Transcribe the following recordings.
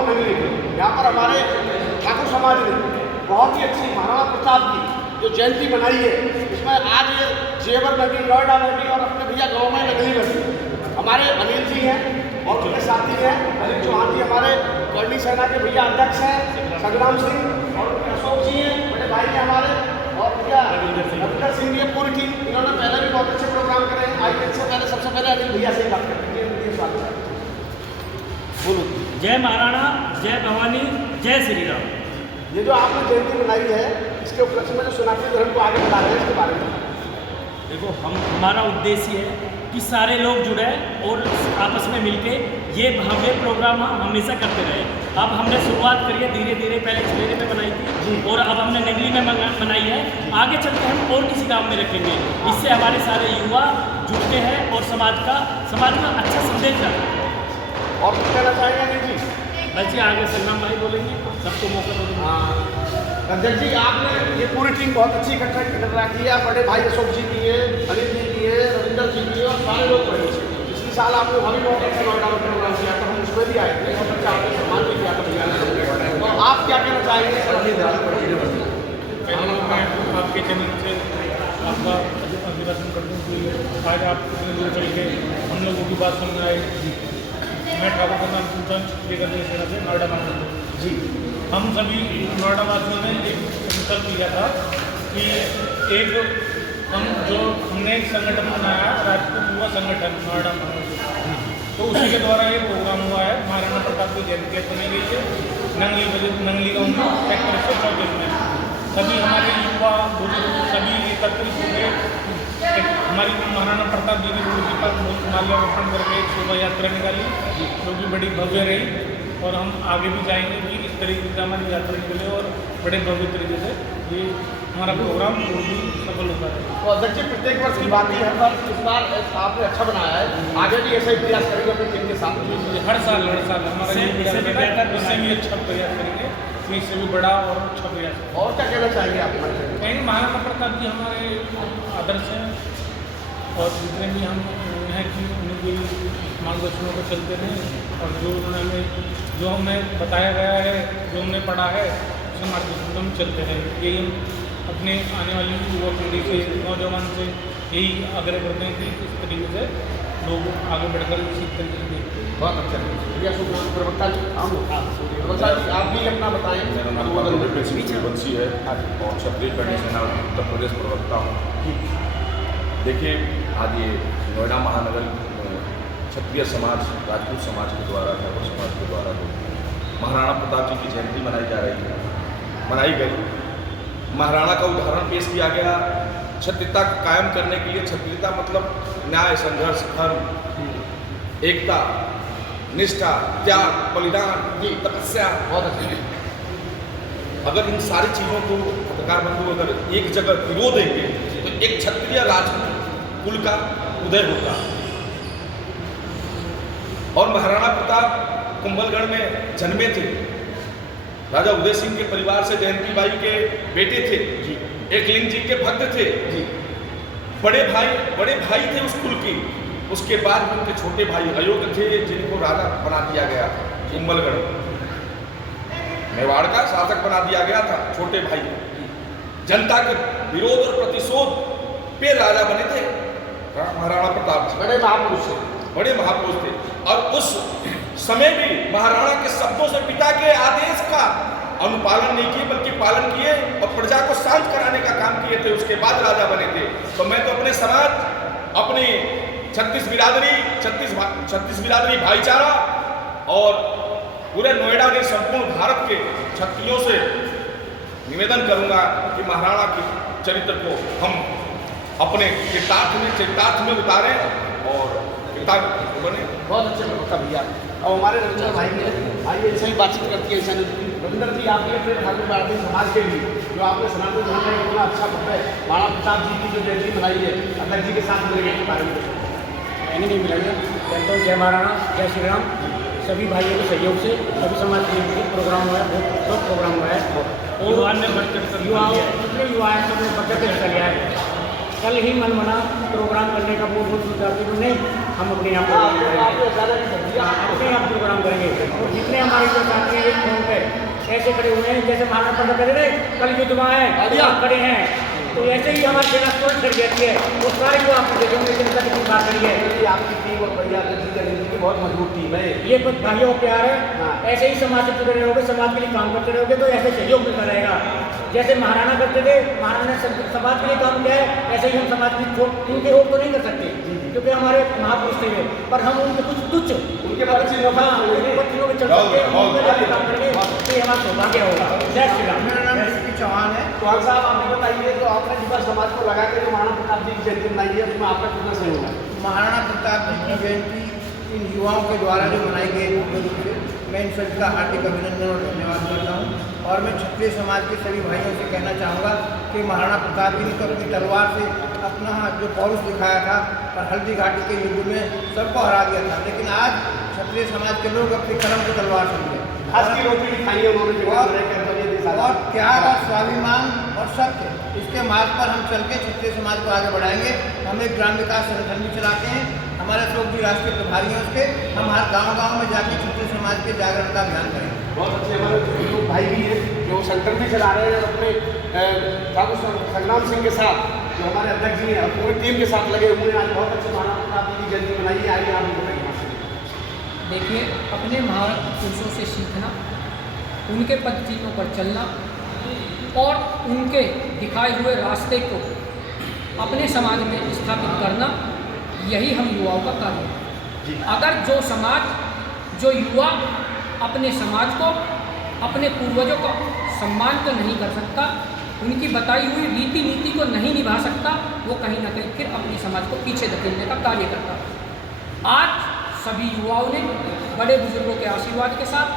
गाँव नगरी में यहाँ पर हमारे ठाकुर समाज ने बहुत ही अच्छी महाराणा प्रताप की जो जयंती बनाई है, इसमें आज ये जेवर में भी, नोएडा में भी और अपने भैया गाँव में नगरी में भी हमारे अनिल जी हैं और उनके साथी हैं अनिल चौहान जी, हमारे करनी सेना के भैया अध्यक्ष हैं संग्राम सिंह, और अशोक जी हैं बड़े भाई हैं हमारे, और भैया रविंदर सिंह जी, पूरी टीम। इन्होंने पहले भी बहुत अच्छे प्रोग्राम करे हैं। आइए इससे पहले सबसे पहले अनिल भैया से ही बात करते हैं। स्वागत है, बोलो। जय महाराणा, जय भवानी, जय श्री राम। ये जो आपने जयंती बनाई है, इसके उपलक्ष्य में जो सनातन धर्म को आगे बढ़ा रहे हैं, इसके बारे में देखो, हमारा उद्देश्य है कि सारे लोग जुड़े और आपस में मिलके ये भव्य प्रोग्राम हम हमेशा करते रहे। अब हमने शुरुआत करी है धीरे धीरे, पहले छलेरे में बनाई थी और अब हमने नगरी में बनाई है। आगे चलते हम और किसी गाँव में रखेंगे। इससे हमारे सारे युवा जुड़ते हैं और समाज का अच्छा संदेश जाता है। और कुछ कहना चाहेंगे अनिल जी? बच्चे आगे संग्राम भाई बोलेंगे, सबको मौका दो। हाँ अध्यक्ष जी, आपने ये पूरी टीम बहुत अच्छी इकट्ठा कर रखी है। बड़े भाई अशोक जी भी है, अनिल जी भी है, रविंदर जी भी है और सारे लोग रहे। पिछले साल आपने वही बहुत अच्छा नोएडा में प्रोग्राम किया था, हम उसमें भी आए थे और बच्चा आपने सम्मान भी किया था भैया ने। तो आप क्या कहना चाहेंगे सर? पहले तो मैं आपके चैनल से आपका अभिवादन करता हूँ कि आज आप इतने दूर चल के हम लोगों की बात सुनने आए। मैं ठाकुर का नाम सुल्तान छत्तीसगढ़ करनी सेना से नोएडा में जी। हम सभी नोएडा वासियों ने एक संकल्प लिया था कि हमने एक संगठन बनाया, राजपूत युवा संगठन नोएडा में। तो उसी के द्वारा ये प्रोग्राम हुआ है। महाराणा प्रताप की जयंती बनाई गई है नंगली गाँव सेक्टर 134 में। सभी हमारे युवा बुजुर्ग सभी एकत्रित होकर हमारी महाराणा प्रताप जी की मूर्ति पर माल्यार्पण करके एक शोभा यात्रा निकाली, जो कि बड़ी भव्य रही। और हम आगे भी जाएंगे कि इस तरीके से हमारी यात्रा निकले और बड़े भव्य तरीके से ये हमारा प्रोग्राम और भी सफल होता है। तो अध्यक्ष जी, प्रत्येक वर्ष की बात ही हर बार इस बार आपने अच्छा बनाया है, आगे भी ऐसा ही प्रयास करेंगे अपनी टीम के साथ? हर साल हमारा ये प्रयास है, इससे भी अच्छा प्रयास करेंगे, इससे भी बड़ा और अच्छा प्रयास। और क्या कहना चाहेंगे आप? कहेंगे महाराणा प्रताप जी हमारे आदर्श हैं और जितने भी हम हैं कि उनके मार्गदर्शनों पर चलते रहें और जो हमें बताया गया है, जो हमने पढ़ा है, उस मार्गदर्शन पर हम चलते रहें। यही हम अपने आने वाली युवा पीढ़ी से, नौजवान से यही आग्रह करते हैं कि इस तरीके से लोग आगे बढ़कर इसी तरीके से देखते हैं। बहुत अच्छा भैया। प्रवक्ता जी, आप भी अपना बताएं। मेरा नाम बंसी है और क्षत्रिय करनी सेना उत्तर प्रदेश प्रवक्ता हूँ। देखिए, आज ये नोएडा महानगर क्षत्रिय समाज, राजपूत समाज के द्वारा, ठाकुर समाज के द्वारा महाराणा प्रताप जी की जयंती मनाई गई। महाराणा का उदाहरण पेश किया गया क्षत्रियता कायम करने के लिए। क्षत्रियता मतलब न्याय, संघर्ष, धर्म, एकता, निष्ठा, त्याग, बलिदान, तपस्या। बहुत अच्छा। अगर इन सारी चीज़ों को पत्रकार बंधु अगर एक जगह पिरो देंगे तो एक क्षत्रिय राजपूत कुल का उदय होगा। और महाराणा प्रताप कुंभलगढ़ में जन्मे थे। राजा उदय सिंह के परिवार से जयंती बाई के बेटे थे जी। एकलिंग जी के भक्त थे जी। बड़े भाई थे उस कुल की। उसके बाद उनके छोटे भाई अयोग्य थे, जिनको राजा बना दिया गया था। कुंभलगढ़ मेवाड़ का शासक बना दिया गया था। छोटे भाई जनता के विरोध और प्रतिशोध पे राजा बने थे महाराणा प्रताप जी। बड़े महापुरुष थे। और उस समय भी महाराणा के शब्दों से पिता के आदेश का अनुपालन नहीं किए, बल्कि पालन किए और प्रजा को शांत कराने का काम किए थे। उसके बाद राजा बने थे। तो मैं तो अपने समाज, अपने छत्तीस बिरादरी भाईचारा और पूरे नोएडा के संपूर्ण भारत के क्षत्रियों से निवेदन करूंगा कि महाराणा के चरित्र को हम अपने चरितार्थ में उतारें और किताब बने। बहुत अच्छे प्रवक्ता भैया। और हमारे रविंदर भाई ने आइए ऐसे ही बातचीत करती है। रविंदर जी, आपने अपने ठाकुर भारतीय समाज के लिए जो आपने सनातन धर्म में इतना अच्छा है, महाराणा प्रताप जी की जो जयंती बनाई है, अध्यक्ष जी के साथ मिलेंगे के बारे में मैंने नहीं मिलेंगे। कहता हूँ जय महाराणा, जय श्री राम। सभी भाइयों के सहयोग से सभी समाज के प्रोग्राम हुआ है, बहुत सब प्रोग्राम हुआ है। और युवाओं ने बढ़ चढ़ कर हिस्सा लिया है। कल ही मन बना प्रोग्राम करने का बहुत सोचा कि नहीं, हम अपने यहाँ प्रोग्राम करेंगे, ज़्यादा अपने यहाँ प्रोग्राम करेंगे। और जितने हमारे जो साथी एक फोन पे ऐसे खड़े हुए हैं, जैसे महाराणा प्रताप खड़े थे, कल युद्ध में है खड़े हैं, तो ऐसे ही हमारी सेना सोच कर जाती है। वो सारे जो आप देखेंगे जनता की बात करी है, आपकी टीम और भैया की बहुत मजबूत टीम है। ये भाइयों प्यार है। ऐसे ही समाज से जुड़े रहोगे, समाज के लिए काम करते रहोगे तो ऐसे सहयोग मिलता रहेगा। जैसे महाराणा करते थे, महाराणा समाज के लिए काम किया है, ऐसे ही हम समाज की उनके होप तो नहीं कर सकते क्योंकि हमारे महापुरुष थे, पर हम उनके कुछ तुच्छ उनके बच्चियों में चल सकते हैं, काम करेंगे तो ये हमारा सौभाग्य होगा। जय श्री राम। मेरा नाम एसपी चौहान है। चौहान साहब, आप बताइए तो आपने युवा समाज को लगा के जो महाराणा प्रताप जी की जयंती मनाई है, उसमें आपका कितना सहयोग है? महाराणा प्रताप जी की जयंती इन युवाओं के द्वारा जो मनाई गई मुख्य रूप से, मैं इन सभी का हार्दिक अभिनंदन और धन्यवाद करता हूँ। और मैं क्षत्रिय समाज के सभी भाइयों से कहना चाहूँगा कि महाराणा प्रताप जी ने तो अपनी तलवार से अपना जो पौरुष दिखाया था और हल्दी घाटी के युद्ध में सबको हरा दिया था, लेकिन आज क्षत्रिय समाज के लोग अपनी कलम को तलवार समझे। आज की रोटी दिखाई है उन्होंने, और त्याग और स्वाभिमान और सत्य, इसके मार्ग पर हम चल के क्षत्रिय समाज को आगे बढ़ाएंगे। हम एक ग्राम विकास संगठन भी चलाते हैं, हमारे अशोक जी राष्ट्रीय प्रभारी हैं उसके, हम हर गांव-गांव में जाकर क्षत्रिय समाज के जागरण का अभियान करेंगे। बहुत अच्छे हमारे लोग भाई भी हैं जो सेंटर भी चला रहे हैं, अपने ठाकुर संग्राम सिंह के साथ जो हमारे अध्यक्ष जी हैं और पूरी टीम के साथ लगे हुए हैं। आज बहुत अच्छे महाराणा प्रताप जी की जयंती मनाई है। आइए आप बताइए। देखिए, अपने महापुरुषों से सीखना, उनके पद्धतियों पर चलना और उनके दिखाए हुए रास्ते को अपने समाज में स्थापित करना, यही हम युवाओं का कार्य है। अगर जो समाज, जो युवा अपने समाज को, अपने पूर्वजों का सम्मान तो नहीं कर सकता, उनकी बताई हुई रीति नीति को नहीं निभा सकता, वो कहीं ना कहीं फिर अपने समाज को पीछे धकेलने का कार्य करता है। आज सभी युवाओं ने बड़े बुजुर्गों के आशीर्वाद के साथ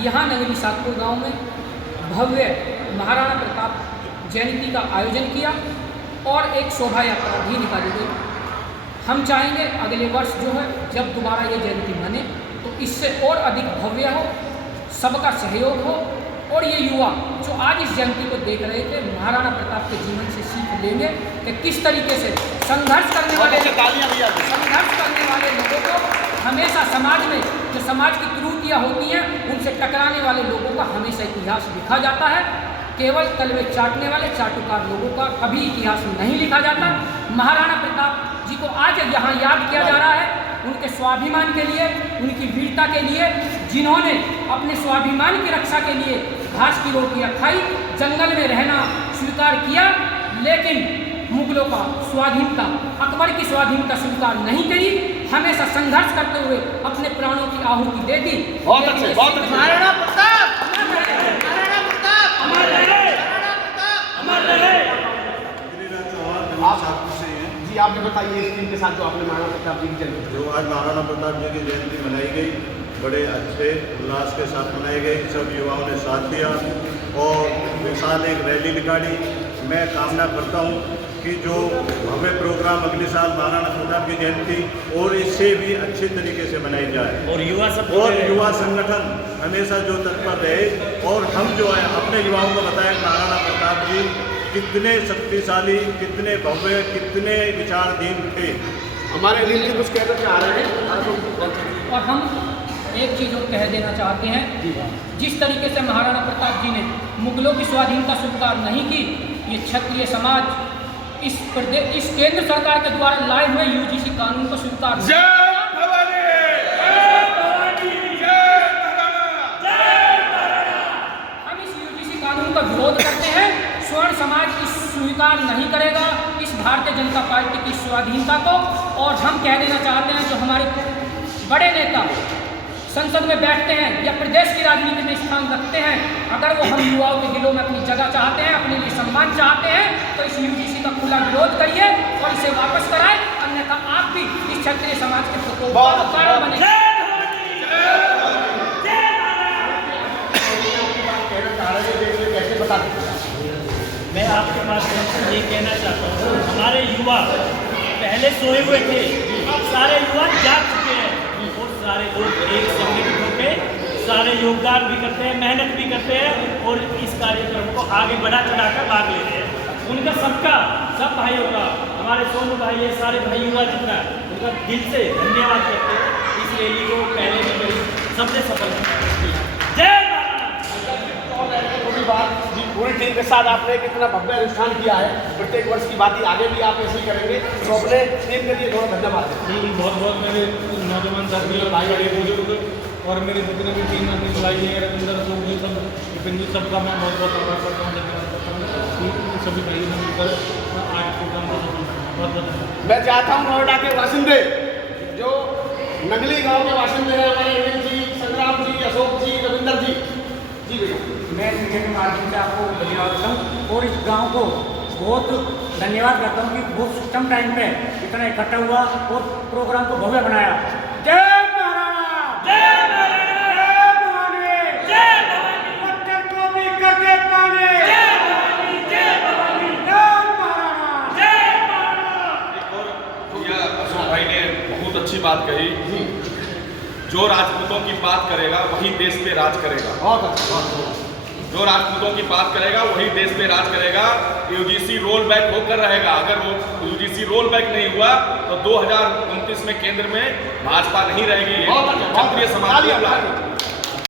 यहाँ नगरी सातपुर गांव में भव्य महाराणा प्रताप जयंती का आयोजन किया और एक शोभा यात्रा भी निकाली गई। हम चाहेंगे अगले वर्ष जो है, जब दोबारा ये जयंती बने तो इससे और अधिक भव्य हो, सबका सहयोग हो और ये युवा जो आज इस जयंती को देख रहे थे, महाराणा प्रताप के जीवन से सीख लेंगे कि किस तरीके से संघर्ष करने वाले लोगों को हमेशा समाज में जो समाज की त्रुटियाँ होती हैं, उनसे टकराने वाले लोगों का हमेशा इतिहास लिखा जाता है। केवल तलवे चाटने वाले चाटुकार लोगों का कभी इतिहास नहीं लिखा जाता। महाराणा प्रताप जी को आज यहाँ याद किया जा रहा है, उनके स्वाभिमान के लिए, उनकी वीरता के लिए, जिन्होंने अपने स्वाभिमान की रक्षा के लिए घास की रोटियाँ खाई, जंगल में रहना स्वीकार किया, लेकिन मुगलों का स्वाधीनता, अकबर की स्वाधीनता स्वीकार नहीं करी, हमेशा संघर्ष करते हुए अपने प्राणों की आहुति दे दी। बहुत अच्छे, बहुत अच्छे। महाराणा प्रताप, जी आप भी बताइए इस टीम के साथ जो आपने महाराणा प्रताप जी की जयंती, जो आज महाराणा प्रताप जी की जयंती मनाई गई, बड़े अच्छे उल्लास के साथ मनाई गई। सब युवाओं ने साथ दिया और मिसाल एक रैली निकाली। मैं कामना करता हूँ कि जो भव्य प्रोग्राम अगले साल महाराणा प्रताप की जयंती और इससे भी अच्छे तरीके से मनाई जाए और युवा संगठन हमेशा जो तत्पर रहे और हम जो है अपने युवाओं को बताएं महाराणा प्रताप जी कितने शक्तिशाली, कितने भव्य, कितने विचारधीन थे। हमारे रील कुछ कहना चाह रहे हैं और हम एक चीज़ और कह देना चाहते हैं, जिस तरीके से महाराणा प्रताप जी ने मुगलों की स्वाधीनता स्वीकार नहीं की, ये क्षत्रिय समाज इस केंद्र सरकार के द्वारा लाए हुए यूजीसी कानून को स्वीकार हम इस यूजीसी कानून का विरोध करते हैं। स्वर्ण समाज इस स्वीकार नहीं करेगा इस भारतीय जनता पार्टी की स्वाधीनता को। और हम कह देना चाहते हैं, जो हमारे बड़े नेता संसद में बैठते हैं या प्रदेश की राजनीति में स्थान रखते हैं, अगर वो हम युवाओं के दिलों में अपनी जगह चाहते हैं, अपने लिए सम्मान चाहते हैं, तो इस यूजीसी का खुला विरोध करिए और इसे वापस कराएं, अन्यथा आप भी इस क्षत्रिय समाज के कारण बने। मैं आपके माध्यम से ये कहना चाहता हूँ, हमारे युवा पहले सोए हुए थे, अब सारे युवा जाग चुके हैं और सारे लोग एक संगठित होकर सारे योगदान भी करते हैं, मेहनत भी करते हैं और इस कार्यक्रम को आगे बढ़ा चढ़ाकर भाग ले रहे हैं। उनका सबका, सब भाइयों का, हमारे सोनू भाई है, सारे भाई युवा जितना उनका दिल से धन्यवाद करते हैं। इस रैली को पहले भी करी, सबने सफल किया। जय थोड़ी बात जी, पूरी टीम के साथ आपने कितना भव्य अनुष्ठान किया है, प्रत्येक वर्ष की बात ही आगे भी आप ऐसे ही करेंगे, तो अपने टीम के लिए थोड़ा धन्यवाद दें। जी बहुत बहुत मेरे नौजवान साथी और भाई बड़े बुजुर्ग और मेरे जितने भी टीम ने चलाई है, रविंदर अशोक जी सब विपिन जी सबका मैं बहुत बहुत आभार करता हूँ, धन्यवाद करता हूँ। सभी भाइयों ने मिलकर आज प्रोग्राम को सफल बनाया। बहुत बहुत धन्यवाद। मैं चाहता हूँ नोएडा के बाशिंदे जो नगली गांव के बाशिंदे हैं, हमारे अनिल जी, संग्राम जी, अशोक जी, रविंदर जी, जी भैया मैं मीडिया के माध्यम से आपको धन्यवाद करता हूँ और इस गांव को बहुत धन्यवाद करता हूँ कि बहुत कम टाइम में इतना इकट्ठा हुआ और प्रोग्राम को भव्य बनाया। जय महाराणा, जय भवानी, जय भवानी, पत्थर को भी करके पानी, जय भवानी, जय भवानी, जय महाराणा, जय महाराणा। भैया अशोक भाई ने बहुत अच्छी बात कही, जो राजपूतों की बात करेगा वही देश पे राज करेगा। बहुत अच्छा, जो राजपूतों की बात करेगा वही देश पे राज करेगा। यूजीसी रोल बैक होकर रहेगा। अगर वो यूजीसी रोल बैक नहीं हुआ तो 2029 में केंद्र में भाजपा नहीं रहेगी। बहुत अच्छा, क्षत्रिय समाज